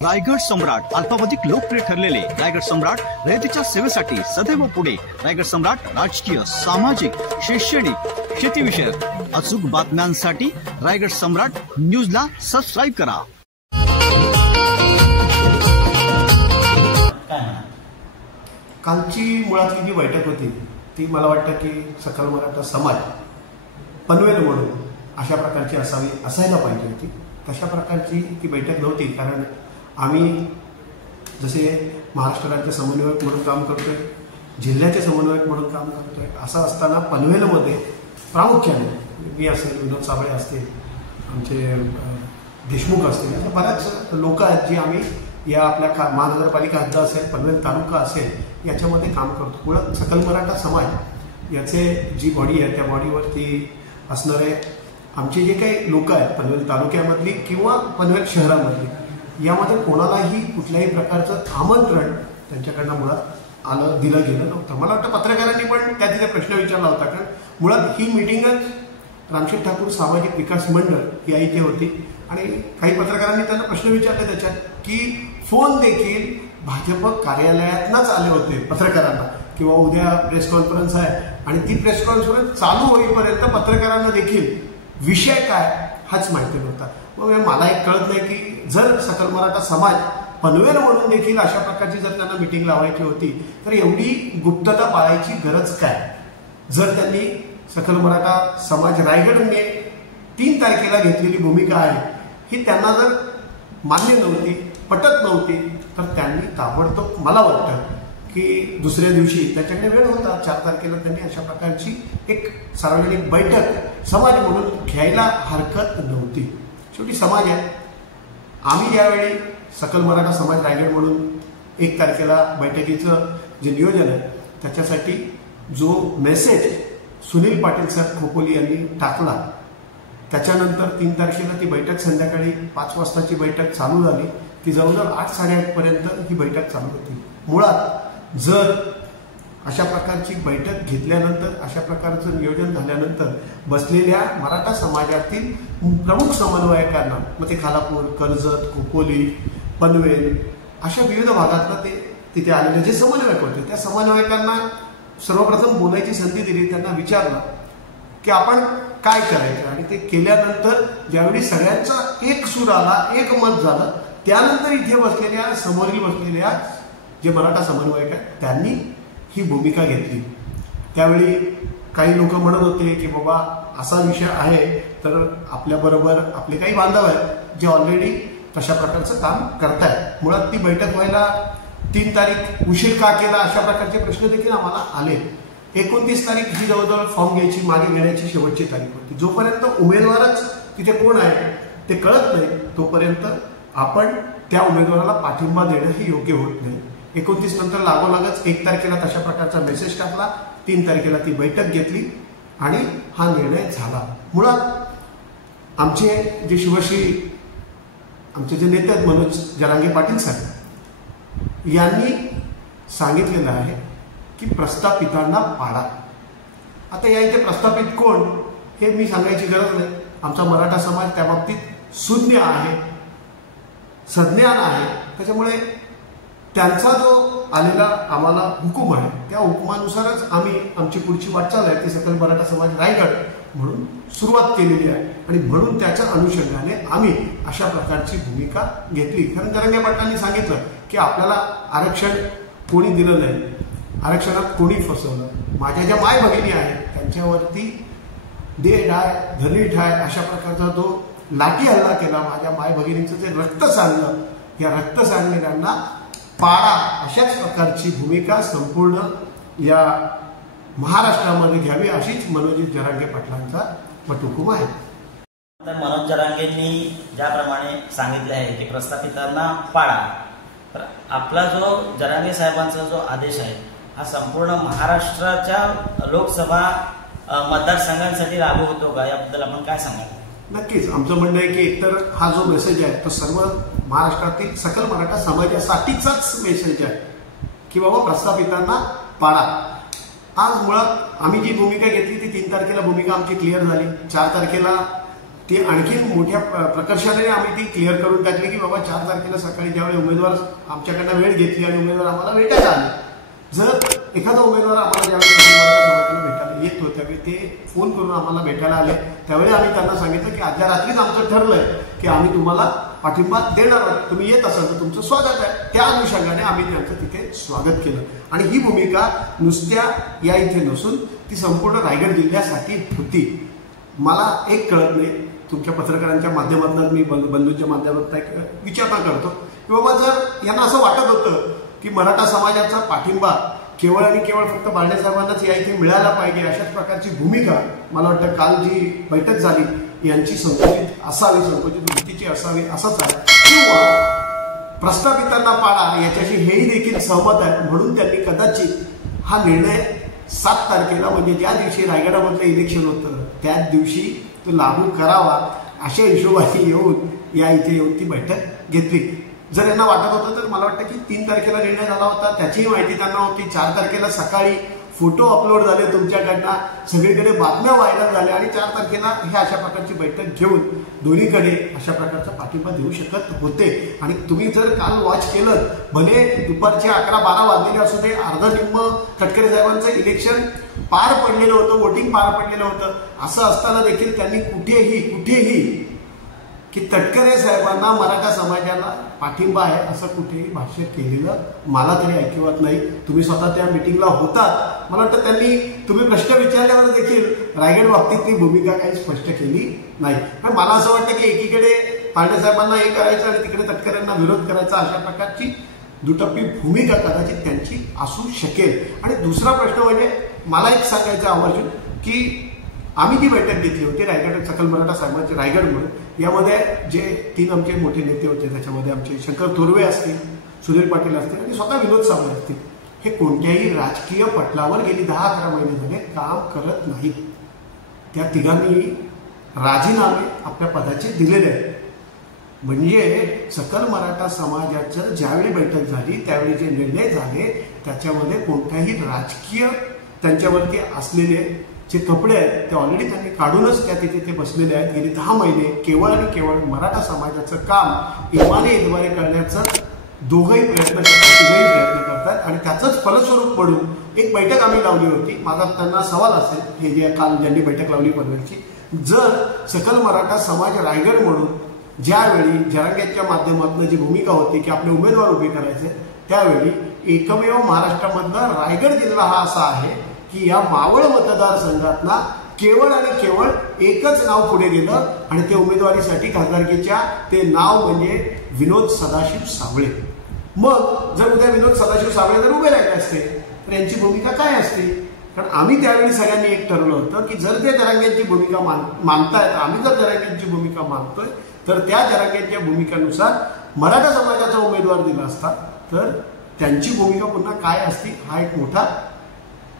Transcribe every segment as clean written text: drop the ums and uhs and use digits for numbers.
रायगड सम्राट अल्पावधीत लोकप्रिय ठरलेले रायगड सम्राट रयतेच्या सेवेसाठी सदैव पुढे। रायगड सम्राट राजकीय, सामाजिक, शैक्षणिक, शेतीविषयक अचूक बातम्यांसाठी रायगड सम्राट न्यूजला सबस्क्राईब करा। कालची मुळातली जी बैठक होती ती मला वाटतं की सकल मराठा समाज पनवेल म्हणून अशा प्रकारची असायला पाहिजे होती। तशा प्रकारची ती बैठक नव्हती, कारण आम्ही जसे महाराष्ट्र राज्य समन्वयक म्हणून काम करतोय, जिल्ह्याचे समन्वयक म्हणून काम करतोय, असं असताना पनवेलमध्ये प्रामुख्याने मी असेल, विनोद साबळे असतील, आमचे देशमुख असतील, अशा बऱ्याच लोक आहेत जी आम्ही या आपल्या महानगरपालिका हद्द असेल, पनवेल तालुका असेल, याच्यामध्ये काम करतो। मुळात सकल मराठा समाज याचे जी बॉडी आहे त्या बॉडीवरती असणारे आमचे जे काही लोक आहेत पनवेल तालुक्यामधली किंवा पनवेल शहरामधली, यामध्ये कोणालाही कुठल्याही प्रकारचं आमंत्रण त्यांच्याकडनं मुळात दिलं गेलं नव्हतं। मला वाटतं पत्रकारांनी पण त्या तिथे प्रश्न विचारला होता, कारण मुळात ही मीटिंगच रामशेठ ठाकूर सामाजिक विकास मंडळ या इथे होती आणि काही पत्रकारांनी त्यांना प्रश्न विचारले त्याच्यात की फोन देखील भाजप कार्यालयातनंच आले होते पत्रकारांना, किंवा उद्या प्रेस कॉन्फरन्स आहे आणि ती प्रेस कॉन्फरन्स चालू होईपर्यंत पत्रकारांना देखील विषय काय हाच माहिती नव्हता। मग मला एक कळत नाही की जर सकल मराठा समाज पनवेल म्हणून देखील अशा प्रकारची जर त्यांना मीटिंग लावायची होती तर एवढी गुप्तता पाळायची गरज काय? जर त्यांनी सकल मराठा समाज रायगडने 3 तारखेला घेतलेली भूमिका आहे ही त्यांना जर मान्य नव्हती, पटत नव्हती, तर त्यांनी ताबडतोब मला वाटतं की दुसऱ्या दिवशी त्याच्याकडे वेळ होता, 4 तारखेला त्यांनी अशा प्रकारची एक सार्वजनिक बैठक समाज म्हणून घ्यायला हरकत नव्हती। शेवटी समाज आहे। आम्ही ज्यावेळी सकल मराठा समाज रायगड म्हणून 1 तारखेला बैठकीचं जे नियोजन आहे त्याच्यासाठी जो मेसेज सुनील पाटील साहेब खोपोली यांनी टाकला, त्याच्यानंतर 3 तारखेला ती बैठक संध्याकाळी 5 वाजताची बैठक चालू झाली, ती जवळजवळ 8-8:30 पर्यंत ही बैठक चालू होती। मुळात जर अशा प्रकारची बैठक घेतल्यानंतर, अशा प्रकारचं नियोजन झाल्यानंतर बसलेल्या मराठा समाजातील प्रमुख समन्वयकांना, मग ते खालापूर, कर्जत, खोपोली, पनवेल अशा विविध भागातनं ते तिथे आलेले जे समन्वयक होते त्या समन्वयकांना सर्वप्रथम बोलायची संधी दिली, त्यांना विचारलं की आपण काय करायचं, आणि ते केल्यानंतर ज्यावेळी सगळ्यांचा एक सूर आला, एक मत झालं, त्यानंतर इथे बसलेल्या समोरील बसलेल्या जे मराठा समन्वयक आहेत त्यांनी ही भूमिका घेतली। त्यावेळी काही लोक म्हणत होते की बाबा असा विषय आहे तर आपल्याबरोबर आपले काही बांधव आहेत जे ऑलरेडी तशा प्रकारचं काम करतायत। मुळात ती बैठक व्हायला 3 तारीख उशीर का केला अशा प्रकारचे प्रश्न देखील आम्हाला आले। 29 तारीख ही जवळजवळ फॉर्म घ्यायची, मागे घेण्याची शेवटची तारीख होती। जोपर्यंत उमेदवारच तिथे कोण आहे ते कळत नाही तोपर्यंत आपण त्या उमेदवाराला पाठिंबा देणं ही योग्य होत नाही। 29 नंतर लागोलागच 1 तारखेला तशा प्रकारचा मेसेज टाकला, 3 तारखेला ती बैठक घेतली आणि हा निर्णय झाला। मुळात आमचे जे शिवश्री आमचे जे नेते आहेत मनोज जरांगे पाटील साहेब यांनी सांगितलेलं आहे की प्रस्थापितांना पाडा। आता या इथे प्रस्थापित कोण हे मी सांगायची गरज नाही, आमचा मराठा समाज त्या बाबतीत सुज्ञ आहे, सज्ञान आहे, त्याच्यामुळे त्यांचा जो आलेला आम्हाला हुकूम आहे त्या हुकुमानुसारच आम्ही आमची पुढची वाटचाल आहे ती सकल मराठा समाज रायगड म्हणून सुरुवात केलेली आहे आणि म्हणून त्याच्या अनुषंगाने आम्ही अशा प्रकारची भूमिका घेतली। कारण जरांगे पाटलांनी सांगितलं की आपल्याला आरक्षण कोणी दिलं नाही, आरक्षणात कोणी फसवलं, माझ्या ज्या माय भगिनी आहेत त्यांच्यावरती दे डाय धनी ठाय अशा प्रकारचा जो लाठी हल्ला केला, माझ्या माय भगिनींचं जे रक्त सांडलं, या रक्त सांडलेल्यांना पाडा, अशाच प्रकारची भूमिका संपूर्ण या महाराष्ट्रामध्ये घ्यावी अशीच मनोज जरांगे पाटलांचा वटहुकूम आहे। तर मनोज जरांगेंनी ज्याप्रमाणे सांगितले आहे की प्रस्थापितांना पाडा, तर आपला जो जरांगे साहेबांचा जो आदेश आहे हा संपूर्ण महाराष्ट्राच्या लोकसभा मतदारसंघांसाठी लागू होतो का, याबद्दल आपण काय सांगाल? नक्कीच आमचं म्हणणं आहे की एकतर हा जो मेसेज आहे तो सर्व महाराष्ट्रातील सकल मराठा समाजासाठीचाच मेसेज आहे की बाबा प्रस्थापितांना पाडा। आज मुळात आम्ही जी भूमिका घेतली ती 3 तारखेला भूमिका आमची क्लिअर झाली, 4 तारखेला ती आणखी मोठ्या प्रकर्षाने आम्ही ती क्लिअर करून टाकली की बाबा 4 तारखेला सकाळी ज्यावेळी उमेदवार आमच्याकडनं वेळ घेतली आणि उमेदवार आम्हाला भेटायला आले, जर एखादा उमेदवार आम्हाला ज्यावेळी भेटायला येत होता त्यावेळी ते फोन करून आम्हाला भेटायला आले, त्यावेळी आम्ही त्यांना सांगितलं की आजच्या रात्रीच आमचं ठरलंय की आम्ही तुम्हाला पाठिंबा देणार आहोत, तुम्ही येत असाल तर तुमचं स्वागत आहे. त्या अनुषंगाने आम्ही त्यांचं तिथे स्वागत केलं आणि ही भूमिका नुसत्या या इथे नसून ती संपूर्ण रायगड जिल्ह्यासाठी होती. मला एक कळत नाही, तुमच्या पत्रकारांच्या माध्यमातून मी बंधूंच्या माध्यमातून एक विचारणा करतो की बाबा जर यांना असं वाटत होतं की मराठा समाजाचा पाठिंबा केवळ आणि केवळ फक्त बारणे साहेबांनाच या इथे मिळायला पाहिजे अशाच प्रकारची भूमिका मला वाटतं काल जी बैठक झाली यांची संकुचित असावी, संकुचित वृत्तीची असावी असंच आहे, किंवा प्रस्थापितांना पाडा याच्याशी हेही देखील सहमत आहे म्हणून त्यांनी कदाचित हा निर्णय 7 तारखेला म्हणजे ज्या दिवशी रायगडामधलं इलेक्शन होतं त्याच दिवशी तो लागू करावा अशा हिशोबाने येऊन या इथे येऊन ती बैठक घेतली. जर यांना वाटत होतं तर मला वाटतं की 3 तारखेला निर्णय झाला होता त्याचीही माहिती त्यांना होती. 4 तारखेला सकाळी फोटो अपलोड झाले तुमच्याकडनं, सगळीकडे बातम्या व्हायरल झाल्या आणि 4 तारखेला हे अशा प्रकारची बैठक घेऊन दोन्हीकडे अशा प्रकारचा पाठिंबा देऊ शकत होते. आणि तुम्ही जर काल वॉच केलं, भले दुपारचे 11-12 वाजलेले असू दे, अर्ध निम्म तटकरे साहेबांचं इलेक्शन पार पडलेलं होतं, वोटिंग पार पडलेलं होतं, असं असताना देखील त्यांनी कुठेही की तटकरे साहेबांना मराठा समाजाला पाठिंबा आहे असं कुठेही भाष्य केलेलं मला तरी ऐकिवत नाही. तुम्ही स्वतः त्या मिटिंगला होतात, मला वाटतं त्यांनी तुम्ही प्रश्न विचारल्यावर देखील रायगड बाबतीतली भूमिका काही स्पष्ट केली नाही. पण मला असं वाटतं की एकीकडे पांडे साहेबांना हे करायचं आणि तिकडे तटकऱ्यांना विरोध करायचा अशा प्रकारची दुटप्पी भूमिका कदाचित त्यांची असू शकेल. आणि दुसरा प्रश्न म्हणजे मला एक सांगायचं आवर्जून की आम्ही जी बैठक घेतली होती रायगड सकल मराठा समाजाचे रायगड म्हणून, यामध्ये जे 3 आमचे मोठे नेते होते त्याच्यामध्ये आमचे शंकर थोरवे असतील, सुनील पाटील असतील आणि स्वतः विनोद साबळे असतील, हे कोणत्याही राजकीय पटलावर गेली 10-11 महिने झाले काम करत नाहीत. त्या तिघांनी राजीनामे आपल्या पदाचे दिलेले आहेत. म्हणजे सकल मराठा समाजाचं ज्यावेळी बैठक झाली त्यावेळी जे निर्णय झाले त्याच्यामध्ये कोणताही राजकीय त्यांच्यावरती असलेले जे कपडे आहेत ते ऑलरेडी त्यांनी काढूनच त्या तिथे बसलेले आहेत. गेली 10 महिने केवळ आणि केवळ मराठा समाजाचं काम इमानीद्वारे करण्याचं दोघंही प्रयत्न करतात आणि त्याचंच फलस्वरूप म्हणून एक बैठक आम्ही लावली होती. माझा त्यांना सवाल असेल, हे जे काल ज्यांनी बैठक लावली पनवेलची, जर सकल मराठा समाज रायगड म्हणून ज्यावेळी जरांगेच्या माध्यमातून जी भूमिका होती की आपले उमेदवार उभे करायचे, त्यावेळी एकमेव महाराष्ट्रामधला रायगड जिल्हा हा असा आहे की या मावळ मतदारसंघातला केवळ आणि केवळ एकच नाव पुढे गेलं आणि ते उमेदवारीसाठी खासदारकीच्या ते नाव म्हणजे विनोद सदाशिव साबळे. मग जर उद्या विनोद सदाशिव साबळे जर उभे राहिले असते तर यांची भूमिका काय असते? कारण आम्ही त्यावेळी सगळ्यांनी एक ठरवलं होतं की जर ते जरांगेंची भूमिका मानतायत, आम्ही जर जरांगेंची भूमिका मानतोय तर त्या जरांगेंच्या भूमिकेनुसार मराठा समाजाचा उमेदवार दिला असता तर त्यांची भूमिका पुन्हा काय असती हा एक मोठा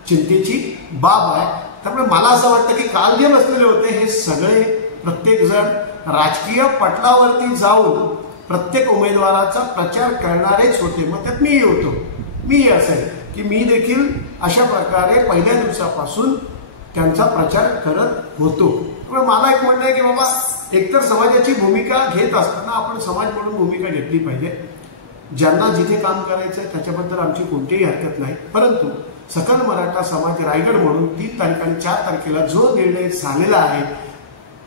चिंतेची बाब आहे. त्यामुळे मला असं वाटतं की काल जे बसलेले होते हे सगळे प्रत्येक जण राजकीय पटलावरती जाऊन प्रत्येक उमेदवाराचा प्रचार करणारेच होते. मग त्यात मीही होतो. मीही असेल की मी देखील अशा प्रकारे पहिल्या दिवसापासून त्यांचा प्रचार करत होतो. त्यामुळे मला एक म्हणणं आहे की बाबा एकतर समाजाची भूमिका घेत असताना आपण समाज म्हणून भूमिका घेतली पाहिजे. ज्यांना जिथे काम करायचं आहे त्याच्याबद्दल आमची कोणतीही हरकत नाही, परंतु सकल मराठा समाज रायगड म्हणून 3 तारीख आणि 4 तारखेला जो निर्णय झालेला आहे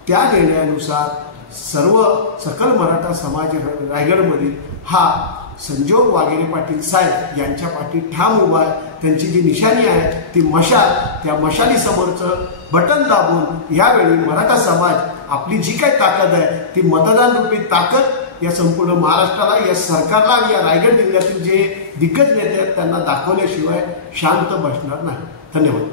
त्या निर्णयानुसार सर्व सकल मराठा समाज रायगडमधील हा संजोग वाघेरे पाटील साहेब यांच्या पाठी ठाम उभा आहे. त्यांची जी निशाणी आहे ती मशाल, त्या मशालीसमोरचं बटन दाबून यावेळी मराठा समाज आपली जी काही ताकद आहे ती मतदान रूपी ताकद या संपूर्ण महाराष्ट्राला, या सरकारला आणि या रायगड जिल्ह्यातील जे दिग्गज नेते आहेत त्यांना दाखवल्याशिवाय शांत बसणार नाही. धन्यवाद.